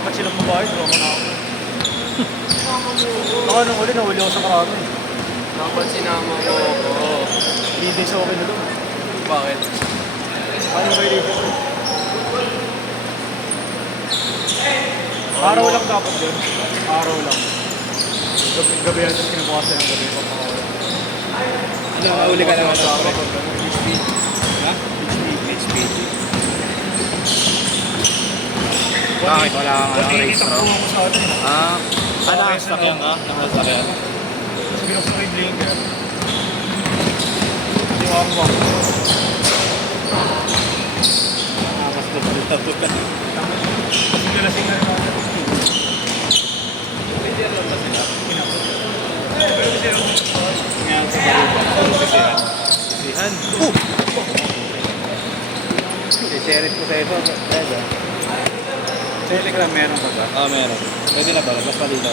apat silang babae, drama na ako. Baka nung uli, nahuli ako sa karami. Dapat sinama mo ako. 3 days okay na doon. Bakit? Paano ba yung dito? Araw lang dapat yun. Araw lang. Gabi yan, tapos kinabukasan ng gabi. Ano, mauli ka naman sa pre? Beach speed. Ha? Beach speed. Bakit? Wala kang ano, race Nakikita ko bro? ako sa atin. Ah, nakasakyan ka? Nakasakyan? Tapos binuksan ko yung blinker. Hindi mo ako ba? Mas gusto ka. Kasi nalasing na rin ako. Pwede alam ba sila? Pero kasi ako. Ngayon sa Baluban. Puro sisihan. Sisihan? I-share ko sa ito. Pwede. Telegram meron ka ba? Ah, meron. Pwede na ba? Basta dito.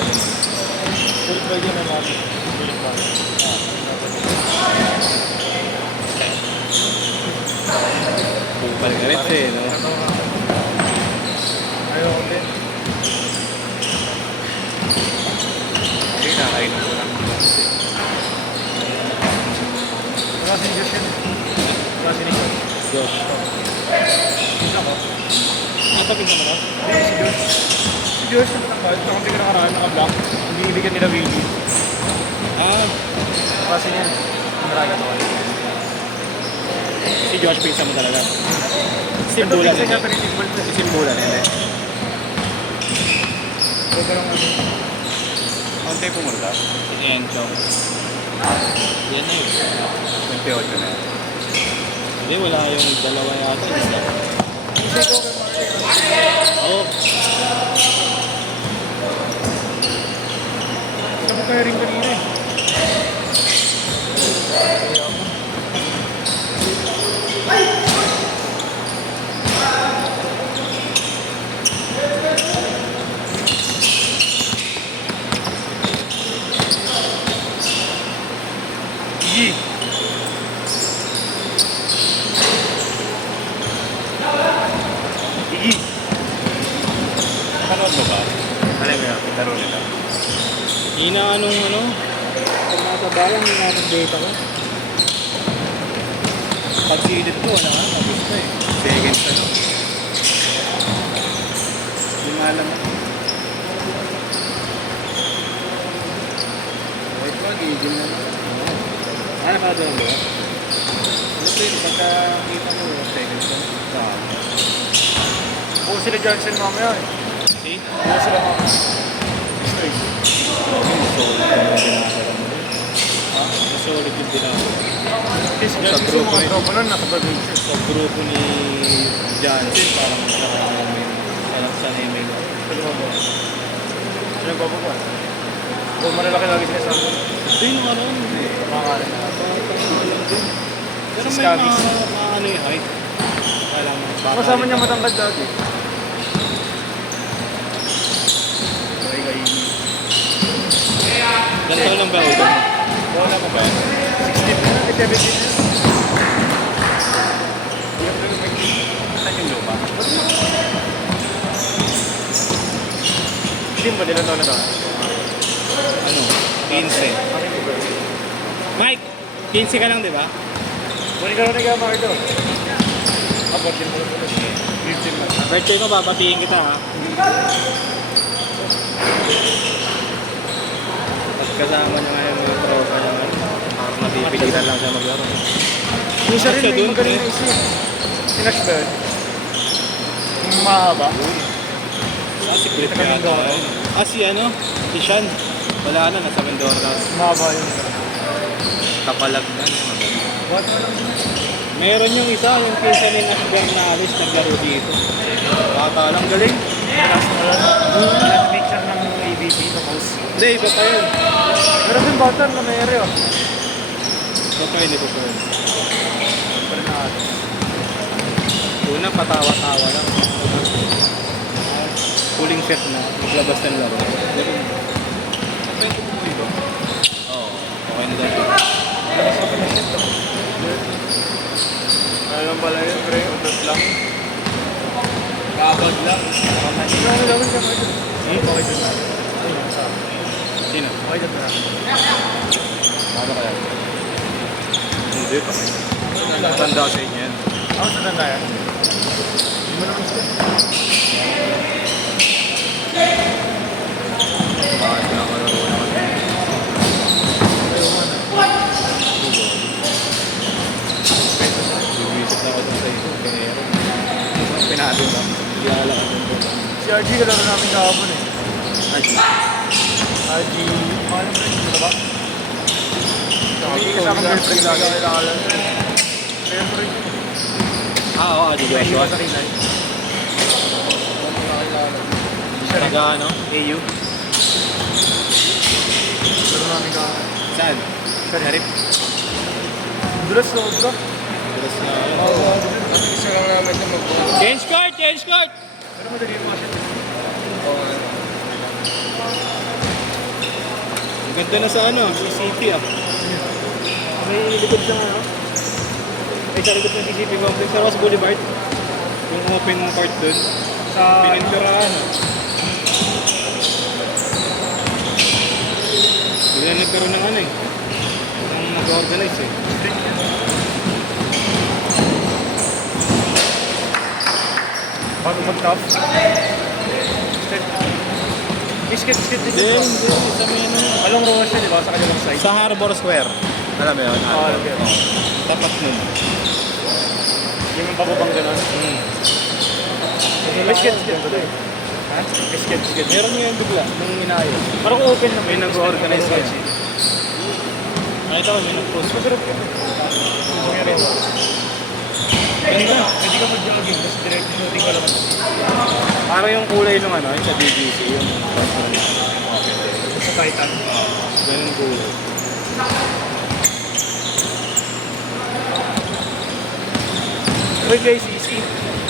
Pwede na natin. Bukal ka rin eh, no? Ayaw ulit. Hindi, nakainom ko lang. Wala si Josh yun. Wala si Nico. Josh. Isa ko. Natapin naman ako? Hindi, si Josh. Si Josh yung matangkad. Nakampi ka nakaraan, naka-block. Hindi ibigyan nila Willie. Ah, Kasi niyan. Naraga to. si Josh Pisa mo talaga. Simbulan Ito, niya. pinsan niya, pinitibol to. Simbulan niya. Huwag ka lang ano. Konti pumulta. Si Enzo. Yan na yun. 28 na yun. Hindi, wala yung dalawa yata. Isa. Kasi ko kay Mario. Oo. Ito kaya rin kanina eh. Igi. Igi. Panood mo ba? Alam mo yan, laro nila. Inaanong ano? Pag nasa balang, inaanong data ko. Pag sinit ko, wala nga. Mabis na eh. Seconds na lang. Hindi nga alam. Wait mo, gigil na lang. Ano ka doon ba? Ano pagka kita mo, seconds na lang. Buo sila Johnson mamaya eh. See? Buo sila mamaya. Solid yung dinamo. Kasi Sa gusto grupo mga eh. tropa nun, nasa Barbados. Sa grupo ni Johnson, parang sa naming. Sino ba ba? Kung malalaki lagi sila sa akin. Hindi nung ano, hindi. Makakarin na. Pero Si may Scabbies. mga ano yung height. Kaya lang, Kasama niya matangkad lagi. Okay, kainin. Ilan taon lang ba ako doon? Wala mo ba yan? 16 na, 17 na. Saan yung lupa? Hindi ba nila taon na taon? Ano? 15. Mike! 15 ka lang, di ba? Muni ka rin na Mardo. Abot din mo lang ulit. 15 lang. Birthday mo, babatiin kita ha. At kasama niya nga yung mga tropa niya. Parang napipilitan lang siya maglaro. Yung isa rin, Siya may dun, magaling eh. na isa. Sinash ba yun? Yung mahaba. Si Clip yata. Si ano? Si Sean. Wala na, nasa Mindoro na. Mahaba yun. Kapalag na. What na lang? Meron yung isa, yung pinsa ni Nash Bernales naglaro dito. Bata lang, galing. Last picture ng ABP tapos. Hindi, iba pa yun. Pero din bata na may area. Iba pa yun, iba pa yun. Pero na Una, patawa-tawa lang. Huling set na, maglabas ng laro. Okay ko mo ito? Oo, okay na dati. ano lang pala yun, pre? Utot lang. Kabag lang. Ano gawin ka, Marco? Okay dun na. Sino? Okay dun na. Ano kaya? Hindi. Tanda sa inyo yan. Ako sa tanda yan. Hindi mo naman gusto. Bakit na ako naman? Ayaw mo na. Iwisip na ako dun sa iyo. Pinero. Pinado ba? Iyala ka dun doon. Si RG kalaro namin kahapon eh. Ay, RG, mahal mo rin, di ba? May kasama girlfriend lagi. Girlfriend. oo, Adi May iba Joshua. sa kinay. Taga ano? AU? Kalaro namin kahapon. Saan? Sa Harip. Dulas na, bro. Dulas na. Isa lang naman ito mag-bowl. Change card! Change card! Pero madali yung mga shit. Ang ganda na sa ano, CCP ah. May likod siya ano? Ay, sa likod ng CCP complex sa Ross Boulevard. Yung open court dun. Sa... Pininturahan. Bigla nagkaroon ng ano eh. Ng mag-organize eh. Bago mag-top. Biscuit din. Then, sa may ano. Along row siya, di ba? Sa kanilang side. Sa Harbor Square. Alam mo yun? Ah, alam ko yun. Tapat nun. Yung pababang gano'n. Biscuit ba ito eh? Ha? Biscuit. Meron mo yan bigla nung inaayos. Parang open na May nag-organize ka. Nakita ko, may nag-post. Masarap yun. Meron. Ganda. Hindi ka mag-jogging, kasi direct shooting ka lang. Parang yung kulay nung ano, yung sa DGC, yung Sa Titan. ganun kulay. Uy guys, easy.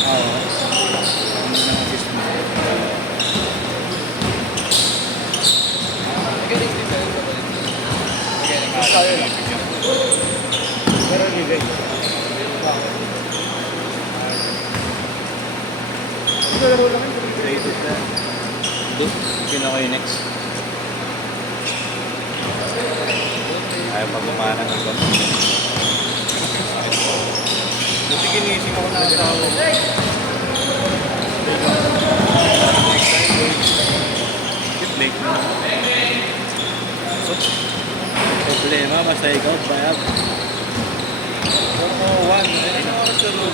Oo. Ano na assist mo? Magaling din tayo sa balik. Kaya lang. Pero hindi. Laro lang yun. Rated na. Doon, yun ako yung next. Ayaw pa gumana ng gano'n. Buti ginising ako na asawa. It's late na. Problema, basta ikaw, bayab. Puro 1. Ay, nakakasarod.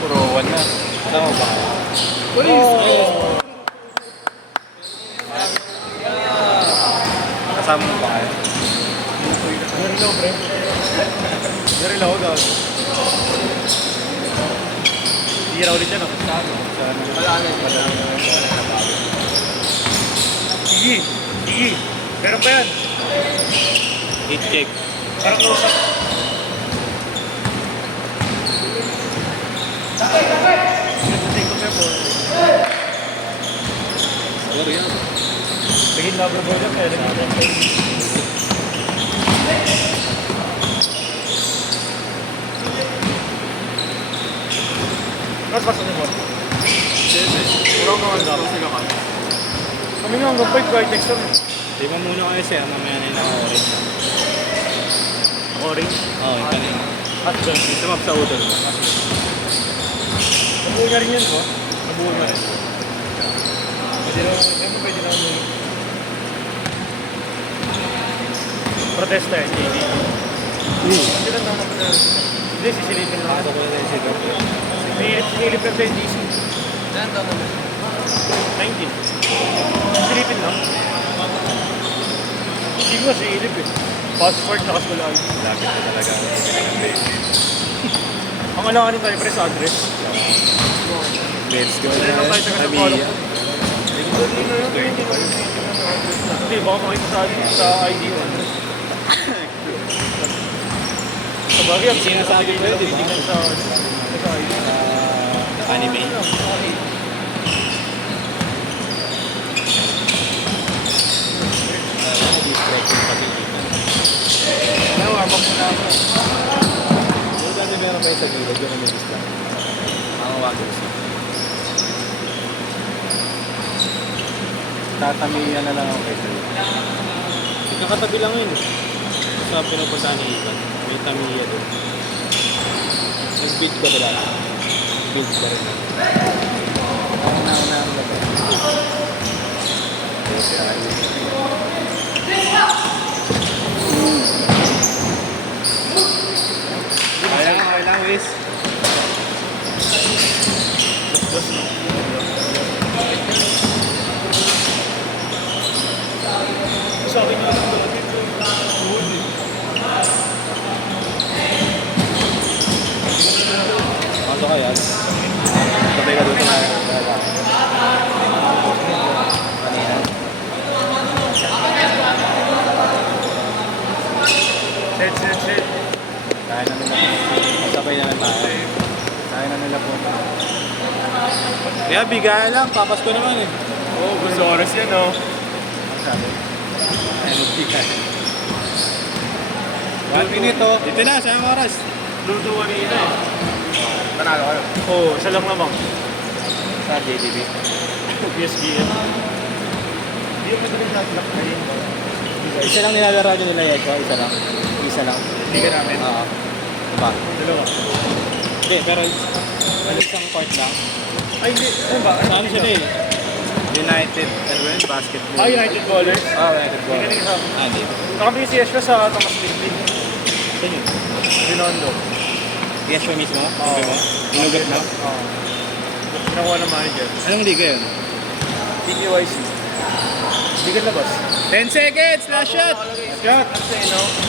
Puro 1 na. Tama ba? Kasama mo ba kayo? Meron lang, pre. Meron lang ako gawin. Hira ulit yan, Sana. Wala na. Sige. Meron pa yan. Hit check. Parang usap. Take off yan po. Siguro yan. Tingin na bro yan, kaya nag-i-check. Mas pasok niyo po. Puro mga dapat sila ka. Kami nga hanggang 5 kahit next time. Di ba muna kayo siya, mamaya na yung naka-orange. Orange. Oo, yung kanina. At doon. Isa map sa udol. Nabuo na rin yun, no? Nabuo na rin. Pwede na, siyempre pwede na mo. Protesta eh, hindi. Pwede lang naman na. Hindi, sisilipin lang. Pasok ko na yung sigaw. Sinilip lang tayo DC. Saan daw naman? 19. Sisilipin lang. Hindi ko kasi ilip eh. Passport na kasi wala ID. Lapit na talaga ang pinag-base. Ang alanganin tayo pre sa address. Let's go Pwede lang tayo sa Tamiya. Hindi, baka makita sa ID mo. Sa bagay, ang Sinasabi ko yun, di ba? Sa ID. Anime. Distracting pati dito. Ano, warm up muna ako. Yung dati meron kayo sa gilid, yun ang may distract. Mga wagons. Tatamihan na lang ako kay sir. Nakatabi lang yun. Sa pinupuntahan ni Ivan. May Tamiya doon. Nag-build ka talaga. Build ka rin. Okay lang, Wiz. Sa akin yung Ano kaya? Sabay ka doon sa kanina. Set. Kaya na nila. Sabay na lang tayo. Kaya na nila po. Kaya bigay lang. Papasko naman eh. Oo, gusto oras yan, oh. Ang sabi. Ayun, bigay. 1 minute oh. Dito na, sa oras. Luto kanina, eh. Panalo kayo. Oo, isa lang naman. Sa JDB. PSG yan. Hindi mo rin nag-lock na yun. Isa lang nilalaro nila Yesho. Isa lang. Isa lang. Hindi ka namin. Oo. Diba? Dalawa. Hindi, pero isang court lang. Ay, hindi. Ano ba? Saan sila eh? United. Ano ba yun? Basketball. Ah, United Ballers. Ah, United Hindi Ball. ka rin kasama. Ah, hindi. Nakabili si Yeshua sa Tamas League. Saan yun? Binondo. Yesho mismo? Oo. Sabi mo? Inugat mo? Oo. Pinakuha ng manager. Anong liga yun? PPYC. Hindi ka labas. 10 seconds! Last shot! Shot! Kasi, no?